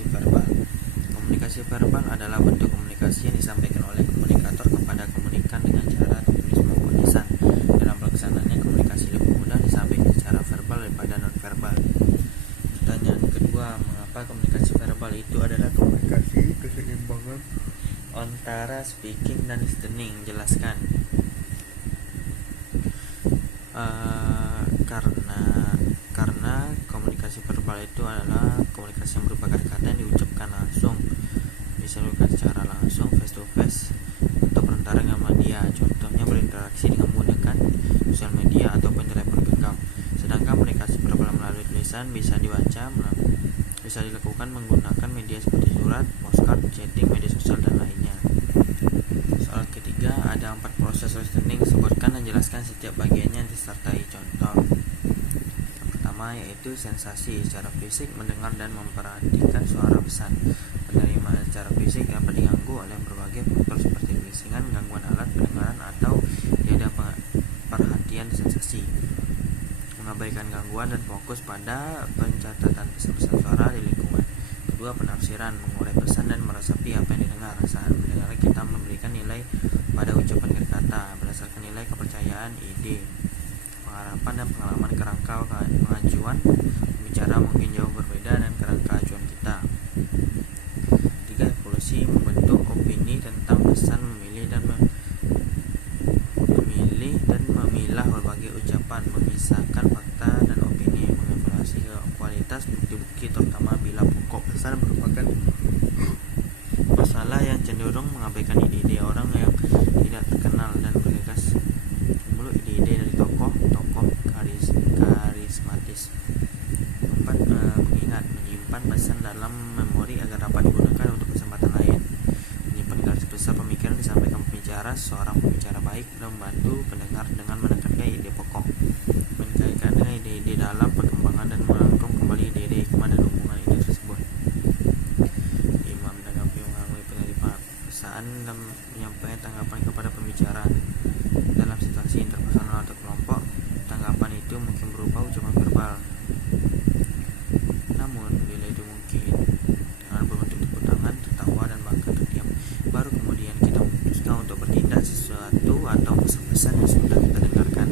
Komunikasi verbal. Komunikasi verbal adalah bentuk komunikasi yang disampaikan oleh komunikator kepada komunikan dengan cara tertulis maupun lisan. Dalam pelaksanaannya, komunikasi lebih mudah disampaikan secara verbal daripada non-verbal. Pertanyaan kedua, mengapa komunikasi verbal itu adalah komunikasi keseimbangan antara speaking dan listening? Jelaskan. Karena komunikasi verbal itu adalah komunikasi yang berupa kata-kata yang diucapkan langsung, bisa dilakukan secara langsung face to face atau perantara dengan media. Contohnya berinteraksi dengan menggunakan sosial media ataupun telepon genggam. Sedangkan komunikasi verbal melalui tulisan bisa dilakukan menggunakan media seperti surat, postcard, chatting, media sosial dan lainnya. Soal ketiga, ada 4 proses listening. Sebutkan dan jelaskan setiap bagiannya disertai contoh. Yang pertama yaitu sensasi. Secara fisik mendengar dan memperhatikan suara pesan. Penerimaan secara fisik dapat diganggu oleh berbagai faktor seperti kebisingan, gangguan alat pendengaran, atau tiada perhatian sensasi. Mengabaikan gangguan dan fokus pada pencatatan pesan-pesan suara di lingkungan. Kedua, penafsiran, mengurai pesan dan meresapi apa yang didengar. Saat mendengar, kita memberikan nilai pada ucapan kata berdasarkan nilai kepercayaan, ide, pengharapan dan pengalaman. Kerangka pengajuan bicara mungkin jauh berbeda dengan kerangka acuan kita. Tiga, evolusi, membentuk opini tentang pesan, memilih dan memilah berbagai ucapan, memisahkan fakta dan opini, mengevaluasi kualitas bukti-bukti terutama bila pokok pesan merupakan masalah yang cenderung mengabaikan ide-ide orang yang tidak terkenal dan bergegas mulu ide-ide dari tokoh karismatis. Keempat, mengingat, menyimpan pesan dalam memori agar dapat digunakan untuk kesempatan lain. Menyimpan garis besar pemikiran disampaikan pembicara. Seorang pembicara baik dan membantu pendengar dengan menekankan ide pokok, menikaitkan dengan ide-ide dalam perkembangan dan merangkum kembali ide-ide hikmah dan hubungan ide tersebut. 5, menanggapi mengalami penerima pesan dan menyampaikan tanggapan kepada pembicara. Dalam situasi interpersonal atau kelompok, tanggapan itu mungkin berupa ucapan verbal. Namun, bila itu mungkin dengan berbentuk tepuk tangan, tertawa, dan bahkan terdiam, baru kemudian kita memutuskan untuk bertindak sesuatu atau pesan-pesan yang sudah kita dengarkan.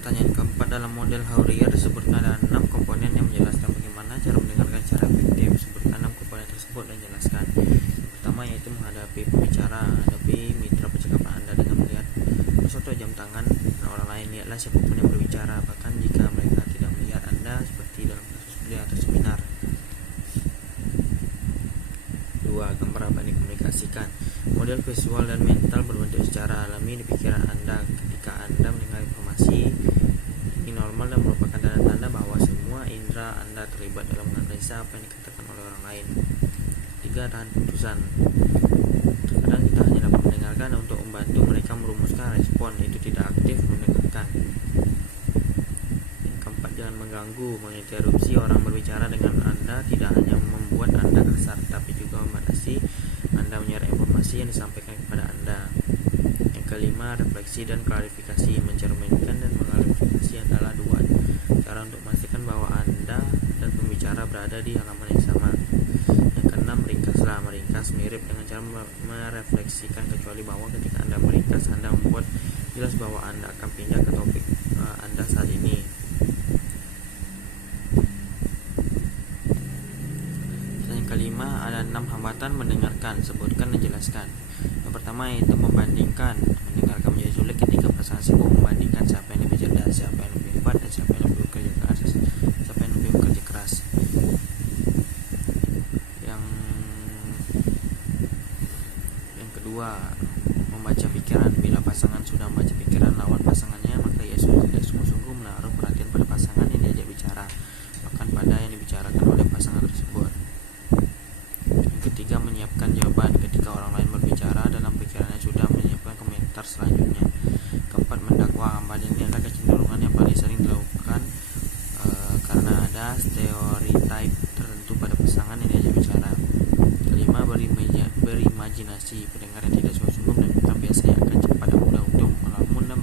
Pertanyaan keempat, dalam model Hauria disebutkan ada 6 komponen yang menjelaskan bagaimana cara mendengarkan secara efektif. Sebutkan 6 komponen tersebut dan jelaskan. Pertama yaitu menghadapi pembicara. Hadapi mitra percakapan Anda dengan melihat atau jam tangan orang lain. Lihatlah siapapun yang berbicara, bahkan jika mereka tidak melihat Anda, seperti dalam kasus kuliah atau seminar. 2. Gambar apa yang dikomunikasikan. Model visual dan mental berbentuk secara alami di pikiran Anda ketika Anda mendengar informasi. Ini normal dan merupakan tanda-tanda bahwa semua indera Anda terlibat dalam menganalisa apa yang dikatakan oleh orang lain. 3. Tahan putusan. Terkadang kita hanya dapat mendengarkan untuk membantu mereka merumuskan respon, itu tidak aktif mendengarkan. Yang keempat, jangan mengganggu, menginterupsi orang berbicara dengan Anda tidak hanya membuat Anda kasar, tapi juga membatasi Anda menyerap informasi yang disampaikan kepada Anda. Yang kelima, refleksi dan klarifikasi. Mencerminkan dan mengklarifikasi adalah 2 cara untuk memastikan bahwa Anda dan pembicara berada di halaman yang sama. Yang keenam, ringkaslah. Meringkas mirip dengan cara merefleksikan, kecuali bahwa ketika Anda meringkas, Anda membuat jelas bahwa Anda akan pindah ke topik Anda saat ini. Yang kelima, ada 6 hambatan mendengarkan. Sebutkan dan jelaskan. Yang pertama yaitu membandingkan. Mendengarkan menjadi sulit ketika pasangan sibuk membandingkan siapa yang lebih cerdas, siapa yang lebih hebat, dan siapa yang lebih bekerja keras. Yang kedua, membaca pikiran. Bila pasangan sudah membaca pikiran lawan pasangannya, maka ia sudah tidak sungguh-sungguh menaruh perhatian pada pasangan yang diajak bicara, bahkan pada yang dibicarakan oleh pasangan tersebut. Yang ketiga, menyiapkan jawaban. Ketika orang lain berbicara, dalam pikirannya sudah menyiapkan komentar selanjutnya. Keempat, mendakwa. Hambatan ini adalah kecenderungan yang paling sering dilakukan karena ada stereotype tertentu pada pasangan yang diajak bicara. Kelima, berimajinasi. Pendengar yang tidak sungguh-sungguh mendengarkan biasanya akan cepat dan mudah untuk melamun dan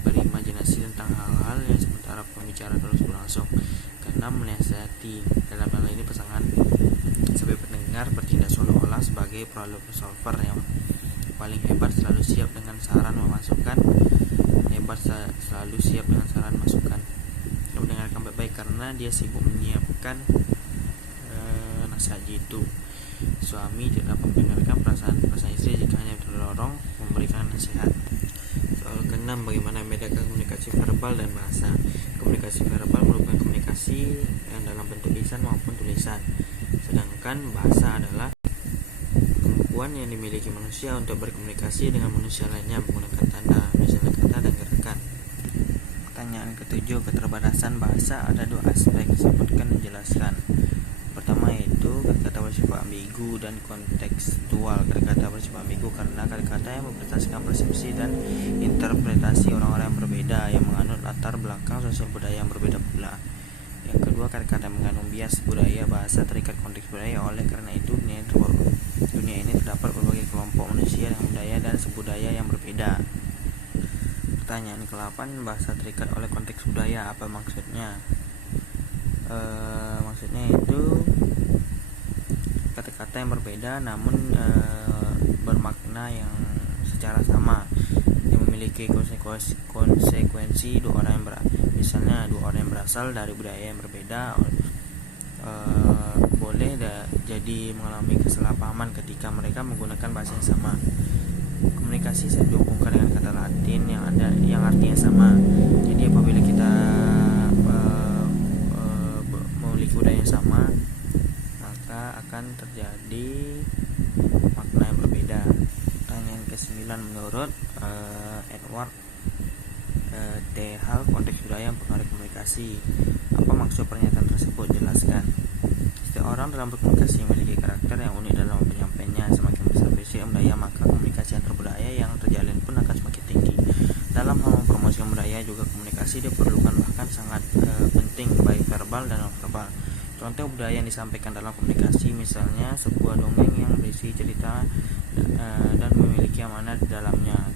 berimajinasi tentang hal-hal yang sementara pembicara terus berlangsung. Karena keenam, menasihati. Dalam hal ini pasangan sebagai pendengar bertindak seolah-olah sebagai problem solver yang paling hebat, selalu siap dengan saran masukan. Mendengarkan baik-baik karena dia sibuk menyiapkan nasihat jitu. Suami tidak dapat mendengarkan perasaan istri jika hanya terdorong memberikan nasihat. Soal keenam, bagaimana membedakan komunikasi verbal dan bahasa. Komunikasi verbal merupakan komunikasi yang dalam bentuk lisan maupun tulisan, sedangkan bahasa adalah kemampuan yang dimiliki manusia untuk berkomunikasi dengan manusia lainnya menggunakan tanda, misalnya kata dan gerakan. Pertanyaan ketujuh, keterbatasan bahasa ada dua aspek, sebutkan dan jelaskan. Pertama yaitu kata-kata bersifat ambigu dan kontekstual. Kata-kata bersifat ambigu karena kata-kata yang mempresentasikan persepsi dan interpretasi orang-orang yang berbeda yang menganut latar belakang sosial budaya yang berbeda pula. Yang kedua, kata-kata yang mengandung bias budaya bahasa terikat konteks budaya. Oleh karena itu dunia ini terdapat berbagai kelompok manusia dengan budaya dan sebudaya yang berbeda. Pertanyaan ke-8, bahasa terikat oleh konteks budaya, apa maksudnya? Maksudnya itu kata-kata yang berbeda namun bermakna yang secara sama, yang memiliki konsekuensi dua orang yang berasal dari budaya yang berbeda boleh jadi mengalami kesalahpahaman ketika mereka menggunakan bahasa yang sama. Komunikasi sering dihubungkan dengan kata Latin yang artinya sama. Jadi apabila kita memiliki budaya yang sama, maka akan terjadi makna yang berbeda. Pertanyaan ke-9, menurut Edward T. Hall, konteks budaya yang mempengaruhi komunikasi. Apa maksud pernyataan tersebut? Jelaskan. Setiap orang dalam berkomunikasi memiliki karakter yang unik dalam penyampaiannya. Semakin besar basic budaya, maka komunikasi antar budaya yang terjalin pun akan semakin tinggi. Dalam hal mempromosikan budaya juga komunikasi diperlukan, bahkan sangat penting, baik verbal dan non-verbal. Contoh budaya yang disampaikan dalam komunikasi, misalnya sebuah dongeng yang berisi cerita dan memiliki amanat di dalamnya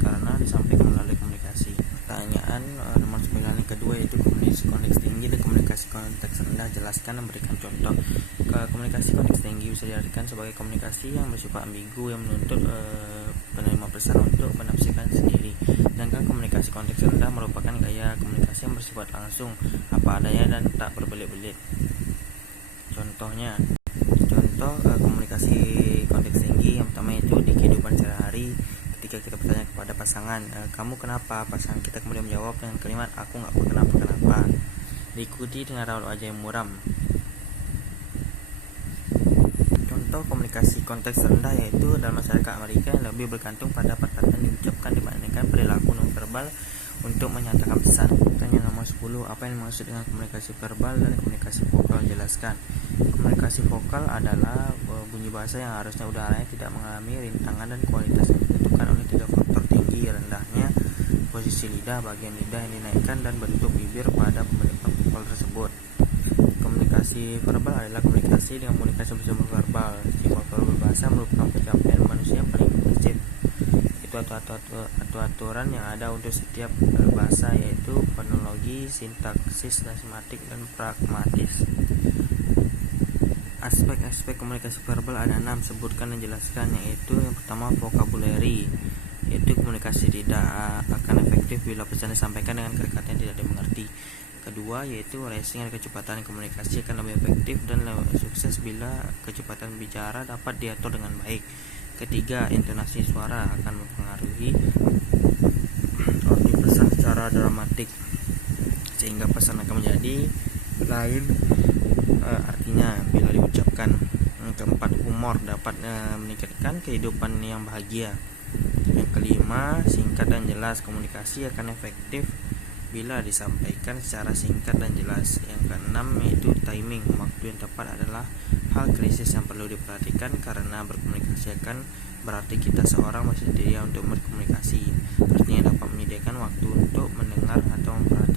karena disampaikan melalui komunikasi. Pertanyaan nomor 9 yang kedua yaitu komunikasi konteks tinggi dan komunikasi konteks rendah. Jelaskan dan berikan contoh. Komunikasi konteks tinggi bisa diartikan sebagai komunikasi yang bersifat ambigu yang menuntut penerima pesan untuk menafsirkan sendiri. Sedangkan komunikasi konteks rendah merupakan gaya komunikasi yang bersifat langsung, apa adanya dan tak berbelit-belit. Contoh komunikasi konteks tinggi yang pertama itu di kehidupan sehari. Ketika kita bertanya kepada pasangan, kamu kenapa? Pasangan kita kemudian menjawab dengan kalimat, aku nggak kenapa. Diikuti dengan raut wajah yang muram. Contoh komunikasi konteks rendah yaitu dalam masyarakat Amerika yang lebih bergantung pada perkataan yang diucapkan dibandingkan perilaku non-verbal untuk menyatakan pesan. Pertanyaan nomor 10, apa yang dimaksud dengan komunikasi verbal dan komunikasi vokal? Jelaskan. Komunikasi vokal adalah bunyi bahasa yang harusnya udaranya tidak mengalami rintangan dan kualitasnya ditentukan oleh 3 faktor: tinggi, rendahnya, posisi lidah, bagian lidah yang dinaikkan, dan bentuk bibir pada pembentukan vokal tersebut. Komunikasi verbal adalah komunikasi dengan komunikasi bersumber verbal. Simbol verbal bahasa merupakan pencapaian manusia yang paling prinsip. Itu aturan yang ada untuk setiap bahasa, yaitu fonologi, sintaksis, dan semiotik, dan pragmatis. Aspek-aspek komunikasi verbal ada 6, sebutkan dan jelaskan. Yaitu yang pertama, vocabulary, yaitu komunikasi tidak akan efektif bila pesan disampaikan dengan kata-kata yang tidak dimengerti. Kedua yaitu racing, dan kecepatan komunikasi akan lebih efektif dan lebih sukses bila kecepatan bicara dapat diatur dengan baik. Ketiga, intonasi suara akan mempengaruhi arti pesan secara dramatik sehingga pesan akan menjadi lain artinya bila diucapkan. Keempat, humor dapat meningkatkan kehidupan yang bahagia. Yang kelima, singkat dan jelas, komunikasi akan efektif bila disampaikan secara singkat dan jelas. Yang keenam yaitu timing, waktu yang tepat adalah hal krisis yang perlu diperhatikan karena berkomunikasi akan berarti kita seorang bersedia untuk berkomunikasi, artinya dapat menyediakan waktu untuk mendengar atau memperhatikan